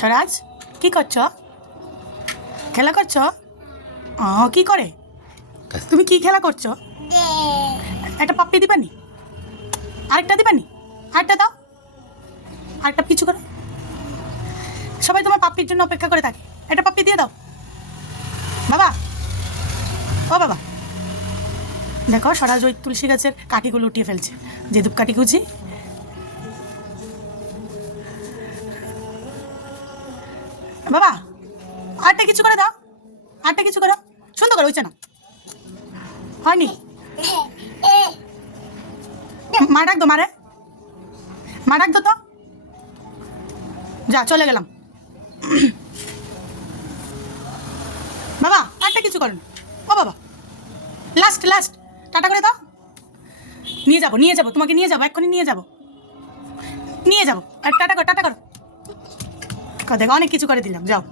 স্বরাজ কি করছো? খেলা করছো? কি করে তুমি কি খেলা করছো? একটা পাপ্পি দিবানি? আরেকটা দিবানি? আরেকটা দাও, আরেকটা পিছু করো। সবাই তোমার পাপ্পির জন্য অপেক্ষা করে থাকে। একটা পাপ্পি দিয়ে দাও বাবা। ও বাবা, দেখো স্বরাজ ওই তুলসী গাছের কাঠিগুলো উঠিয়ে ফেলছে, যে ধূপকাঠি কুচি। বাবা আরেকটা কিছু করে দাও, আরেকটা কিছু করো, সুন্দর করে হয়েছে না? হয়নি? মা ডাক দো, মারে মা ডাক দো তো। যা চলে গেলাম। বাবা আরেকটা কিছু করেন। ও বাবা, লাস্ট লাস্ট টাটা করে দাও। নিয়ে যাবো, নিয়ে যাবো, তোমাকে নিয়ে যাবো, এক্ষুনি নিয়ে যাবো, নিয়ে যাবো। আর টাটা করো, টাটা করো। দেখো অনেক কিছু করে দিলাম, যাও।